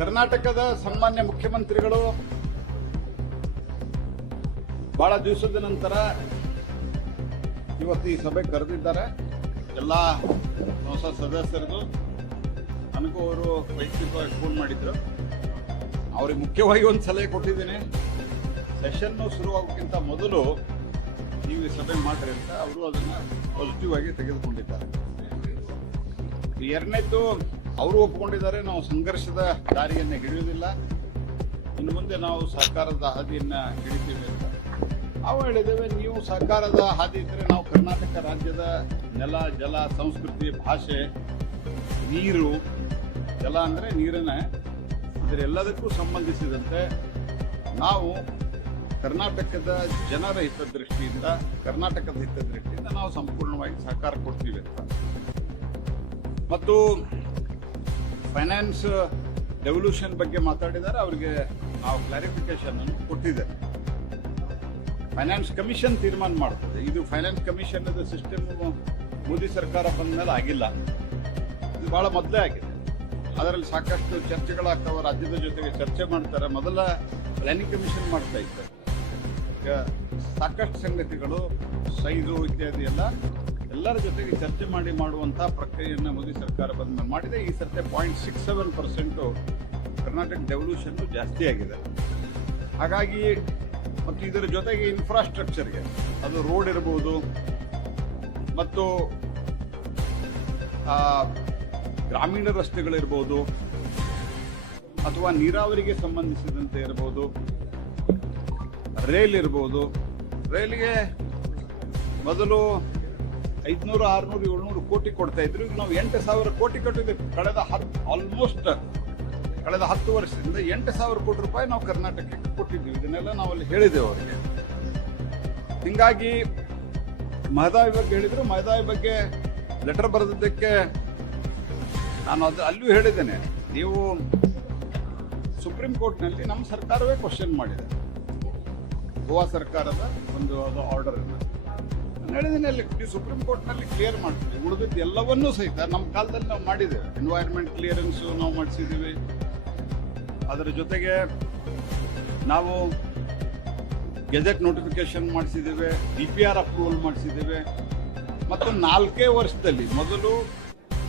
ಕರ್ನಾಟಕದ ಸನ್ಮಾನ್ಯ ಮುಖ್ಯಮಂತ್ರಿಗಳು ಬಹಳ ದಿವಸದ ನಂತರ ಇವತ್ತು ಈ ಸಭೆ ಕರೆದಿದ್ದಾರೆ. ಎಲ್ಲ ಹೊಸ ಸದಸ್ಯರದು ನನಗೂ ಅವರು ವೈಯಕ್ತಿಕವಾಗಿ ಫೋನ್ ಮಾಡಿದ್ರು. ಅವ್ರಿಗೆ ಮುಖ್ಯವಾಗಿ ಒಂದು ಸಲಹೆ ಕೊಟ್ಟಿದ್ದೇನೆ, ಸೆಷನ್ ಶುರುವಾಗೋಕ್ಕಿಂತ ಮೊದಲು ನೀವು ಈ ಸಭೆ ಮಾಡ್ರಿ ಅಂತ. ಅವರು ಅದನ್ನ ಪಾಸಿಟಿವ್ ಆಗಿ ತೆಗೆದುಕೊಂಡಿದ್ದಾರೆ. ಎರಡನೇದ್ದು ಅವರು ಒಪ್ಪಿಕೊಂಡಿದ್ದಾರೆ, ನಾವು ಸಂಘರ್ಷದ ದಾರಿಯನ್ನು ಹಿಡಿಯುವುದಿಲ್ಲ, ಇನ್ನು ಮುಂದೆ ನಾವು ಸಹಕಾರದ ಹಾದಿಯನ್ನು ಹಿಡಿತೀವಿ ಅಂತ. ನಾವು ಹೇಳಿದ್ದೇವೆ, ನೀವು ಸಹಕಾರದ ಹಾದಿ ಇದ್ದರೆ ನಾವು ಕರ್ನಾಟಕ ರಾಜ್ಯದ ನೆಲ, ಜಲ, ಸಂಸ್ಕೃತಿ, ಭಾಷೆ, ನೀರು, ಜಲ ಅಂದರೆ ನೀರನ್ನೇ, ಇದರೆಲ್ಲದಕ್ಕೂ ಸಂಬಂಧಿಸಿದಂತೆ ನಾವು ಕರ್ನಾಟಕದ ಜನರ ಹಿತದೃಷ್ಟಿಯಿಂದ, ಕರ್ನಾಟಕದ ಹಿತದೃಷ್ಟಿಯಿಂದ ನಾವು ಸಂಪೂರ್ಣವಾಗಿ ಸಹಕಾರ ಕೊಡ್ತೀವಿ ಅಂತ. ಮತ್ತು ಫೈನಾನ್ಸ್ ಡೆವಲ್ಯೂಷನ್ ಬಗ್ಗೆ ಮಾತಾಡಿದ್ದಾರೆ, ಅವರಿಗೆ ನಾವು ಕ್ಲಾರಿಫಿಕೇಶನ್ ಅನ್ನು ಕೊಟ್ಟಿದ್ದೇವೆ. ಫೈನಾನ್ಸ್ ಕಮಿಷನ್ ತೀರ್ಮಾನ ಮಾಡ್ತದೆ. ಇದು ಫೈನಾನ್ಸ್ ಕಮಿಷನ್ ಸಿಸ್ಟಮ್ ಮೋದಿ ಸರ್ಕಾರ ಬಂದ ಮೇಲೆ ಆಗಿಲ್ಲ, ಇದು ಬಹಳ ಮೊದಲೇ ಆಗಿದೆ. ಅದರಲ್ಲಿ ಸಾಕಷ್ಟು ಚರ್ಚೆಗಳಾಗ್ತಾವೆ, ರಾಜ್ಯದ ಜೊತೆಗೆ ಚರ್ಚೆ ಮಾಡ್ತಾರೆ. ಮೊದಲ ಪ್ಲಾನಿಂಗ್ ಕಮಿಷನ್ ಮಾಡ್ತಾ ಇತ್ತು. ಈಗ ಸಾಕಷ್ಟು ಸಂಗತಿಗಳು, ಸೈಜು ಇತ್ಯಾದಿ ಎಲ್ಲರ ಜೊತೆಗೆ ಚರ್ಚೆ ಮಾಡಿ ಮಾಡುವಂತಹ ಪ್ರಕ್ರಿಯೆಯನ್ನು ಮೋದಿ ಸರ್ಕಾರ ಬಂದ ಮೇಲೆ ಮಾಡಿದೆ. ಈ ಸರ್ತೆ 0.67% ಕರ್ನಾಟಕ ಡೆವಲ್ಯೂಷನ್ ಜಾಸ್ತಿ ಆಗಿದೆ. ಹಾಗಾಗಿ ಮತ್ತು ಇದರ ಜೊತೆಗೆ ಇನ್ಫ್ರಾಸ್ಟ್ರಕ್ಚರ್ಗೆ, ಅದು ರೋಡ್ ಇರ್ಬೋದು, ಮತ್ತು ಗ್ರಾಮೀಣ ರಸ್ತೆಗಳಿರ್ಬೋದು, ಅಥವಾ ನೀರಾವರಿಗೆ ಸಂಬಂಧಿಸಿದಂತೆ ಇರ್ಬೋದು, ರೈಲ್ ಇರ್ಬೋದು. ರೈಲಿಗೆ ಮೊದಲು 500, 600, 700 ಕೋಟಿ ಕೊಡ್ತಾ ಇದ್ರು. ಈಗ ನಾವು 8,000 ಕೋಟಿ ಕಟ್ಟಿದ್ದೇವೆ. ಕಳೆದ 10 ವರ್ಷದಿಂದ 8,000 ಕೋಟಿ ರೂಪಾಯಿ ನಾವು ಕರ್ನಾಟಕಕ್ಕೆ ಕೊಟ್ಟಿದ್ದೀವಿ. ಇದನ್ನೆಲ್ಲ ನಾವು ಅಲ್ಲಿ ಹೇಳಿದ್ದೇವೆ ಅವರಿಗೆ. ಹಿಂಗಾಗಿ ಮಹದಾಯಿ ಬಗ್ಗೆ ಹೇಳಿದ್ರು, ಮಹದಾಯಿ ಬಗ್ಗೆ ಲೆಟರ್ ಬರೆದಿದ್ದಕ್ಕೆ ನಾನು ಅಲ್ಲೂ ಹೇಳಿದ್ದೇನೆ, ನೀವು ಸುಪ್ರೀಂ ಕೋರ್ಟ್ನಲ್ಲಿ ನಮ್ಮ ಸರ್ಕಾರವೇ ಕ್ವಶನ್ ಮಾಡಿದೆ, ಗೋವಾ ಸರ್ಕಾರದ ಒಂದು ಆರ್ಡರ್ ಅನ್ನು. ನಾನು ಹೇಳಿದ್ದೀನಿ, ಅಲ್ಲಿ ನೀವು ಸುಪ್ರೀಂ ಕೋರ್ಟ್ನಲ್ಲಿ ಕ್ಲಿಯರ್ ಮಾಡ್ತೀವಿ. ಉಳಿದಿದ್ದು ಎಲ್ಲವನ್ನೂ ಸಹಿತ ನಮ್ಮ ಕಾಲದಲ್ಲಿ ನಾವು ಮಾಡಿದ್ದೇವೆ. ಎನ್ವೈರ್ಮೆಂಟ್ ಕ್ಲಿಯರೆನ್ಸು ನಾವು ಮಾಡಿಸಿದ್ದೀವಿ. ಅದರ ಜೊತೆಗೆ ನಾವು ಗೆಜೆಟ್ ನೋಟಿಫಿಕೇಶನ್ ಮಾಡಿಸಿದ್ದೇವೆ, DPR ಅಪ್ರೂವಲ್ ಮಾಡಿಸಿದ್ದೇವೆ. ಮತ್ತು 4 ವರ್ಷದಲ್ಲಿ ಮೊದಲು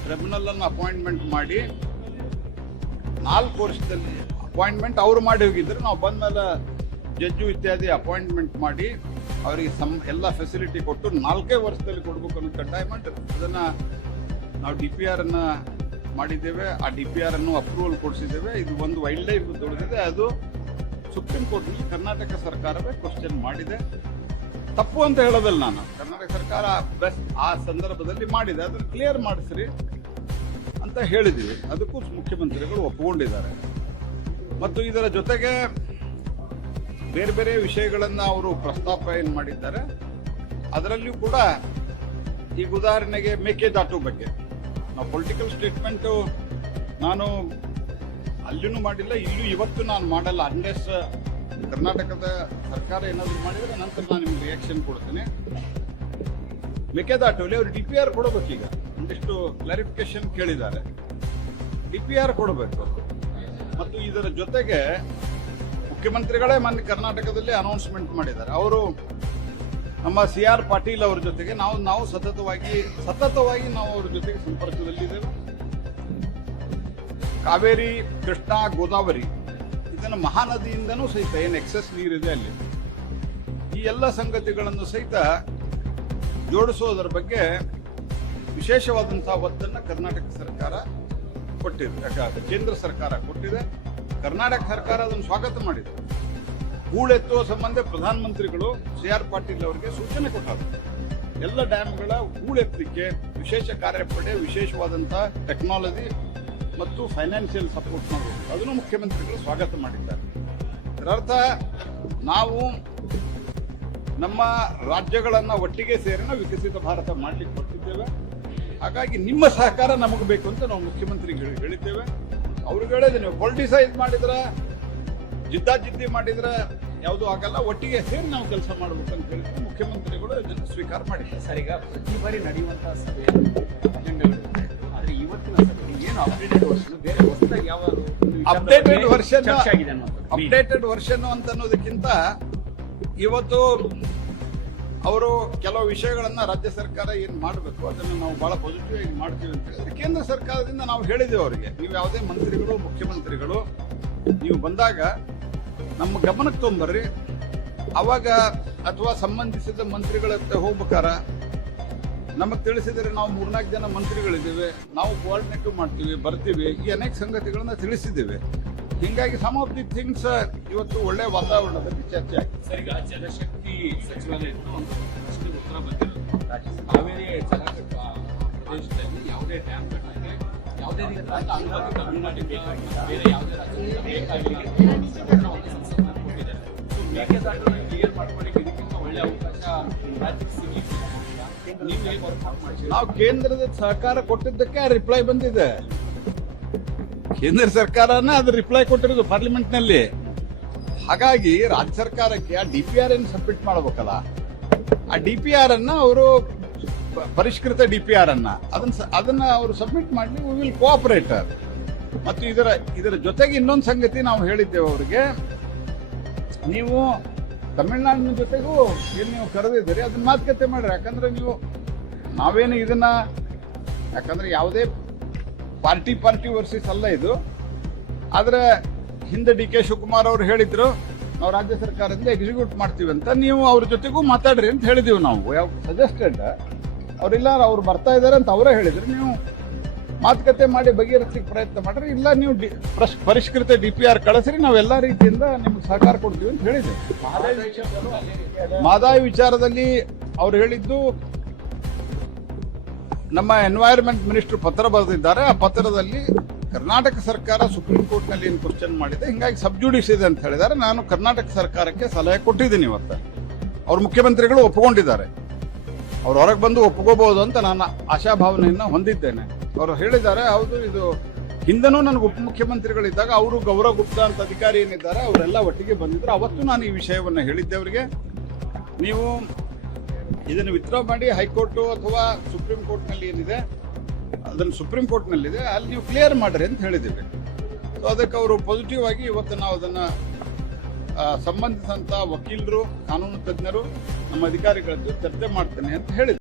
ಟ್ರಿಬ್ಯುನಲ್ ಅನ್ನು ಅಪಾಯಿಂಟ್ಮೆಂಟ್ ಮಾಡಿ, 4 ವರ್ಷದಲ್ಲಿ ಅಪಾಯಿಂಟ್ಮೆಂಟ್ ಅವರು ಮಾಡಿ ಹೋಗಿದ್ರು. ನಾವು ಬಂದ ಮೇಲೆ ಜಡ್ಜು ಇತ್ಯಾದಿ ಅಪಾಯಿಂಟ್ಮೆಂಟ್ ಮಾಡಿ ಅವರಿಗೆ ಎಲ್ಲ ಫೆಸಿಲಿಟಿ ಕೊಟ್ಟು 4 ವರ್ಷದಲ್ಲಿ ಕೊಡಬೇಕು ಅನ್ನೋ ಕಡ್ಡಾಯ ಮಾಡಿ ಅದನ್ನು ನಾವು DPR ಅನ್ನು ಮಾಡಿದ್ದೇವೆ. ಆ DPR ಅನ್ನು ಅಪ್ರೂವಲ್ ಕೊಡಿಸಿದ್ದೇವೆ. ಇದು ಒಂದು ವೈಲ್ಡ್ ಲೈಫ್ ಉಳಿದಿದೆ, ಅದು ಸುಪ್ರೀಂ ಕೋರ್ಟ್ನಲ್ಲಿ ಕರ್ನಾಟಕ ಸರ್ಕಾರವೇ ಕ್ವಶನ್ ಮಾಡಿದೆ. ತಪ್ಪು ಅಂತ ಹೇಳೋದಲ್ಲ ನಾನು, ಕರ್ನಾಟಕ ಸರ್ಕಾರ ಬೆಸ್ಟ್ ಆ ಸಂದರ್ಭದಲ್ಲಿ ಮಾಡಿದೆ, ಅದನ್ನು ಕ್ಲಿಯರ್ ಮಾಡಿಸ್ರಿ ಅಂತ ಹೇಳಿದ್ದೀವಿ. ಅದಕ್ಕೂ ಮುಖ್ಯಮಂತ್ರಿಗಳು ಒಪ್ಪಿಕೊಂಡಿದ್ದಾರೆ. ಮತ್ತು ಇದರ ಜೊತೆಗೆ ಬೇರೆ ಬೇರೆ ವಿಷಯಗಳನ್ನು ಅವರು ಪ್ರಸ್ತಾಪ ಏನು ಮಾಡಿದ್ದಾರೆ, ಅದರಲ್ಲಿಯೂ ಕೂಡ ಈಗ ಉದಾಹರಣೆಗೆ ಮೇಕೆದಾಟು ಬಗ್ಗೆ ನಾವು ಪೊಲಿಟಿಕಲ್ ಸ್ಟೇಟ್ಮೆಂಟು ನಾನು ಅಲ್ಲಿನೂ ಮಾಡಿಲ್ಲ, ಇಲ್ಲೂ ಇವತ್ತು ನಾನು ಮಾಡಲ್ಲ. ಅನ್ಲೆಸ್ ಕರ್ನಾಟಕದ ಸರ್ಕಾರ ಏನಾದರೂ ಮಾಡಿದರೆ ನಂತರ ನಾನು ನಿಮ್ಗೆ ರಿಯಾಕ್ಷನ್ ಕೊಡ್ತೀನಿ. ಮೇಕೆದಾಟುವಲ್ಲಿ ಅವರು DPR ಕೊಡಬೇಕು. ಈಗ ಒಂದಿಷ್ಟು ಕ್ಲಾರಿಫಿಕೇಶನ್ ಕೇಳಿದ್ದಾರೆ, DPR ಕೊಡಬೇಕು. ಮತ್ತು ಇದರ ಜೊತೆಗೆ ಮುಖ್ಯಮಂತ್ರಿಗಳೇ ಮೊನ್ನೆ ಕರ್ನಾಟಕದಲ್ಲಿ ಅನೌನ್ಸ್ಮೆಂಟ್ ಮಾಡಿದ್ದಾರೆ. ಅವರು ನಮ್ಮ CR ಪಾಟೀಲ್ ಅವರ ಜೊತೆಗೆ ನಾವು ಸತತವಾಗಿ ನಾವು ಅವ್ರ ಜೊತೆಗೆ ಸಂಪರ್ಕದಲ್ಲಿದ್ದೇವೆ. ಕಾವೇರಿ, ಕೃಷ್ಣ, ಗೋದಾವರಿ ಇದನ್ನು ಮಹಾನದಿಯಿಂದನೂ ಸಹಿತ ಏನು ಎಕ್ಸೆಸ್ ನೀರಿದೆ ಅಲ್ಲಿ, ಈ ಎಲ್ಲ ಸಂಗತಿಗಳನ್ನು ಸಹಿತ ಜೋಡಿಸೋದರ ಬಗ್ಗೆ ವಿಶೇಷವಾದಂತಹ ಒತ್ತನ್ನು ಕರ್ನಾಟಕ ಸರ್ಕಾರ ಕೊಟ್ಟಿದೆ, ಕೇಂದ್ರ ಸರ್ಕಾರ ಕೊಟ್ಟಿದೆ. ಕರ್ನಾಟಕ ಸರ್ಕಾರ ಅದನ್ನು ಸ್ವಾಗತ ಮಾಡಿದೆ. ಹೂಳೆತ್ತುವ ಸಂಬಂಧ ಪ್ರಧಾನಮಂತ್ರಿಗಳು CR ಪಾಟೀಲ್ ಅವರಿಗೆ ಸೂಚನೆ ಕೊಟ್ಟರು. ಎಲ್ಲ ಡ್ಯಾಮ್ಗಳ ಹೂಳೆತ್ತಲಿಕ್ಕೆ ವಿಶೇಷ ಕಾರ್ಯಪಡೆ, ವಿಶೇಷವಾದಂತಹ ಟೆಕ್ನಾಲಜಿ ಮತ್ತು ಫೈನಾನ್ಷಿಯಲ್ ಸಪೋರ್ಟ್ ಮಾಡಬೇಕು, ಅದನ್ನು ಮುಖ್ಯಮಂತ್ರಿಗಳು ಸ್ವಾಗತ ಮಾಡಿದ್ದಾರೆ. ಇದರರ್ಥ ನಾವು ನಮ್ಮ ರಾಜ್ಯಗಳನ್ನು ಒಟ್ಟಿಗೆ ಸೇರಿ ನಾವು ವಿಕಸಿತ ಭಾರತ ಮಾಡಲಿಕ್ಕೆ ಕೊಟ್ಟಿದ್ದೇವೆ. ಹಾಗಾಗಿ ನಿಮ್ಮ ಸಹಕಾರ ನಮಗೆ ಬೇಕು ಅಂತ ನಾವು ಮುಖ್ಯಮಂತ್ರಿಗಳಿಗೆ ಹೇಳಿದ್ದೇವೆ. ಅವ್ರಿಗೆ ಹೇಳಿದೆ, ನೀವು ಪೊಲಿಟಿಸೈಸ್ ಮಾಡಿದ್ರೆ, ಜಿದ್ದಾಜಿದ್ದಿ ಮಾಡಿದ್ರೆ ಯಾವುದೂ ಆಗಲ್ಲ, ಒಟ್ಟಿಗೆ ಸೇರಿ ನಾವು ಕೆಲಸ ಮಾಡಬೇಕು ಅಂತ ಹೇಳಿದ್ರೆ ಮುಖ್ಯಮಂತ್ರಿಗಳು ಇದನ್ನು ಸ್ವೀಕಾರ ಮಾಡಿದ್ದಾರೆ. ಸರ್, ಈಗ ಪ್ರತಿ ಬಾರಿ ನಡೆಯುವಂತಹ ಸಭೆ ಅಜೆಂಡಾಗಳು ಆದ್ರೆ ಇವತ್ತಿನ ಸಭೆಯಲ್ಲಿ ಏನು ಅಪ್ಡೇಟೆಡ್ ವರ್ಷನ್ ಬೇರೆ ಹೊಸದಾಗಿ ಯಾವ ಅಪ್ಡೇಟೆಡ್ ವರ್ಷನ್ ಚರ್ಚೆ ಆಗಿದೆ ಅನ್ನೋದು ಅಪ್ಡೇಟೆಡ್ ವರ್ಷನ್ ಅಂತ ಅನ್ನೋದಕ್ಕಿಂತ ಇವತ್ತು ಅವರು ಕೆಲವು ವಿಷಯಗಳನ್ನ ರಾಜ್ಯ ಸರ್ಕಾರ ಏನ್ ಮಾಡಬೇಕು ಅದನ್ನು ನಾವು ಬಹಳ ಪಾಸಿಟಿವ್ ಆಗಿ ಮಾಡ್ತೀವಿ ಅಂತ ಹೇಳಿದ್ರೆ ಕೇಂದ್ರ ಸರ್ಕಾರದಿಂದ ನಾವು ಹೇಳಿದ್ದೇವೆ ಅವರಿಗೆ, ನೀವು ಯಾವುದೇ ಮಂತ್ರಿಗಳು ಮುಖ್ಯಮಂತ್ರಿಗಳು ನೀವು ಬಂದಾಗ ನಮ್ಮ ಗಮನಕ್ಕೆ ತೊಗೊಂಬರ್ರಿ, ಅವಾಗ ಅಥವಾ ಸಂಬಂಧಿಸಿದ ಮಂತ್ರಿಗಳ ಹತ್ರ ಹೋಗ್ಬೇಕಾರ ನಮಗೆ ತಿಳಿಸಿದರೆ ನಾವು 4-4 ಜನ ಮಂತ್ರಿಗಳಿದ್ದೇವೆ, ನಾವು ಕೋಆರ್ಡಿನೇಟಿವ್ ಮಾಡ್ತೀವಿ, ಬರ್ತೀವಿ, ಈ ಅನೇಕ ಸಂಗತಿಗಳನ್ನ ತಿಳಿಸಿದ್ದೇವೆ. ಹಿಂಗಾಗಿ ಸಮ್ ಆಫ್ ದಿ ಥಿಂಗ್ಸ್ ಇವತ್ತು ಒಳ್ಳೆ ವಾತಾವರಣದಲ್ಲಿ ಚರ್ಚೆ ಆಗಿದೆ. ಸರ್, ಈಗ ಜಲಶಕ್ತಿ ಸಚಿವಾಲಯದಿಂದ ಒಂದು ಪ್ರಶ್ನೆಗೆ ಉತ್ತರ ಬಂದಿರೋದು, ಕಾವೇರಿ ಜಲಾಶಯ ಪ್ರದೇಶದಲ್ಲಿ ಯಾವುದೇ ಡ್ಯಾಮ್ ಕಟ್ಟಕ್ಕೆ ಯಾವುದೇ ರೀತಿಯಾದ ಅನುಮತಿ ತಮಿಳುನಾಡಿಗೆ ಬೇರೆ ಯಾವುದೇ ರಾಜ್ಯದಿಂದ ಬೇಕಾಗಿಲ್ಲ ಒಂದು ಸಂಸದನ್ನ ಕೊಟ್ಟಿದ್ದಾರೆ. ಸೊ ಮೇಕೆದಾಟುಗಳನ್ನ ಕ್ಲಿಯರ್ ಮಾಡ್ಕೊಳ್ಳಿಕ್ಕೆ ಇದಕ್ಕಿಂತ ಒಳ್ಳೆ ಅವಕಾಶ ರಾಜ್ಯಕ್ಕೆ ಸಿಗಲಿಕ್ಕೆ ನೀವು ಹೇಗೆ ವರ್ಕ್ ಮಾಡ್ತೀವಿ? ನಾವು ಕೇಂದ್ರದ ಸಹಕಾರ ಕೊಟ್ಟಿದ್ದಕ್ಕೆ ರಿಪ್ಲೈ ಬಂದಿದೆ. ಕೇಂದ್ರ ಸರ್ಕಾರನ ಅದು ರಿಪ್ಲೈ ಕೊಟ್ಟಿರೋದು ಪಾರ್ಲಿಮೆಂಟ್ ನಲ್ಲಿ. ಹಾಗಾಗಿ ರಾಜ್ಯ ಸರ್ಕಾರಕ್ಕೆ ಆ DPR ಅನ್ನು ಸಬ್ಮಿಟ್ ಮಾಡಬೇಕಲ್ಲ, ಆ DPR ಅನ್ನ ಅವರು ಪರಿಷ್ಕೃತ DPR ಅನ್ನ ಅದನ್ನ ಅವರು ಸಬ್ಮಿಟ್ ಮಾಡಲಿ, ವಿ ವಿಲ್ ಕೋಆಪರೇಟ್. ಮತ್ತು ಇದರ ಜೊತೆಗೆ ಇನ್ನೊಂದು ಸಂಗತಿ ನಾವು ಹೇಳಿದ್ದೇವೆ ಅವರಿಗೆ, ನೀವು ತಮಿಳುನಾಡಿನ ಜೊತೆಗೂ ಏನು ನೀವು ಕರೆದಿದ್ದೀರಿ ಅದನ್ನ ಮಾತುಕತೆ ಮಾಡ್ರಿ. ಯಾಕಂದ್ರೆ ನಾವೇನು ಇದನ್ನ ಯಾಕಂದ್ರೆ ಯಾವುದೇ ಪಾರ್ಟಿ ವರ್ಸಸ್ ಅಲ್ಲ ಇದು. ಆದ್ರೆ ಹಿಂದೆ DK ಶಿವಕುಮಾರ್ ಅವರು ಹೇಳಿದ್ರು ನಾವು ರಾಜ್ಯ ಸರ್ಕಾರದಿಂದ ಎಕ್ಸಿಕ್ಯೂಟ್ ಮಾಡ್ತೀವಿ ಅಂತ, ನೀವು ಅವ್ರ ಜೊತೆಗೂ ಮಾತಾಡ್ರಿ ಅಂತ ಹೇಳಿದೀವಿ ನಾವು. ಸಜೆಸ್ಟೆಡ್ ಅವರಿಲ್ಲ, ಅವ್ರು ಬರ್ತಾ ಇದಾರೆ ಅಂತ ಅವರೇ ಹೇಳಿದ್ರು, ನೀವು ಮಾತುಕತೆ ಮಾಡಿ ಬಗೆಹರಿಸಲಿಕ್ಕೆ ಪ್ರಯತ್ನ ಮಾಡ್ರಿ, ಇಲ್ಲ ನೀವು ಪರಿಷ್ಕೃತ DPR ಕಳಿಸ್ರಿ, ನಾವೆಲ್ಲ ರೀತಿಯಿಂದ ನಿಮ್ಗೆ ಸಹಕಾರ ಕೊಡ್ತೀವಿ ಅಂತ ಹೇಳಿದ್ರು. ಮಹದಾಯಿ ವಿಚಾರದಲ್ಲಿ ಅವ್ರು ಹೇಳಿದ್ದು, ನಮ್ಮ ಎನ್ವೈರನ್ಮೆಂಟ್ ಮಿನಿಸ್ಟರ್ ಪತ್ರ ಬರೆದಿದ್ದಾರೆ. ಆ ಪತ್ರದಲ್ಲಿ ಕರ್ನಾಟಕ ಸರ್ಕಾರ ಸುಪ್ರೀಂ ಕೋರ್ಟ್ ನಲ್ಲಿ ಏನು ಕ್ವಶನ್ ಮಾಡಿದೆ, ಹಿಂಗಾಗಿ ಸಬ್ಜುಡಿಸ್ ಇದೆ ಅಂತ ಹೇಳಿದ್ದಾರೆ. ನಾನು ಕರ್ನಾಟಕ ಸರ್ಕಾರಕ್ಕೆ ಸಲಹೆ ಕೊಟ್ಟಿದ್ದೀನಿ ಇವತ್ತು. ಅವ್ರ ಮುಖ್ಯಮಂತ್ರಿಗಳು ಒಪ್ಪಿಕೊಂಡಿದ್ದಾರೆ, ಅವ್ರು ಹೊರಗೆ ಬಂದು ಒಪ್ಕೋಬಹುದು ಅಂತ ನಾನು ಆಶಾಭಾವನೆಯನ್ನ ಹೊಂದಿದ್ದೇನೆ. ಅವರು ಹೇಳಿದ್ದಾರೆ, ಹೌದು ಇದು ಹಿಂದನೂ ನನಗೆ ಉಪಮುಖ್ಯಮಂತ್ರಿಗಳಿದ್ದಾಗ ಅವರು ಗೌರವ್ ಗುಪ್ತಾ ಅಂತ ಅಧಿಕಾರಿ ಏನಿದ್ದಾರೆ ಅವರೆಲ್ಲ ಒಟ್ಟಿಗೆ ಬಂದಿದ್ರು. ಅವತ್ತು ನಾನು ಈ ವಿಷಯವನ್ನು ಹೇಳಿದ್ದೆ ಅವರಿಗೆ, ನೀವು ಇದನ್ನು ವಿತ್ಡ್ರಾ ಮಾಡಿ ಹೈಕೋರ್ಟ್ ಅಥವಾ ಸುಪ್ರೀಂ ಕೋರ್ಟ್ ನಲ್ಲಿ ಏನಿದೆ ಅದನ್ನು ಸುಪ್ರೀಂ ಕೋರ್ಟ್ ನಲ್ಲಿದೆ ಅಲ್ಲಿ ನೀವು ಕ್ಲಿಯರ್ ಮಾಡ್ರಿ ಅಂತ ಹೇಳಿದ್ದೀವಿ. ಸೊ ಅದಕ್ಕೆ ಅವರು ಪಾಸಿಟಿವ್ ಆಗಿ ಇವತ್ತು ನಾವು ಅದನ್ನ ಸಂಬಂಧಿಸಿದಂತ ವಕೀಲರು, ಕಾನೂನು ತಜ್ಞರು, ನಮ್ಮ ಅಧಿಕಾರಿಗಳ ಜೊತೆ ಚರ್ಚೆ ಮಾಡ್ತೇನೆ ಅಂತ ಹೇಳಿದ್ರು.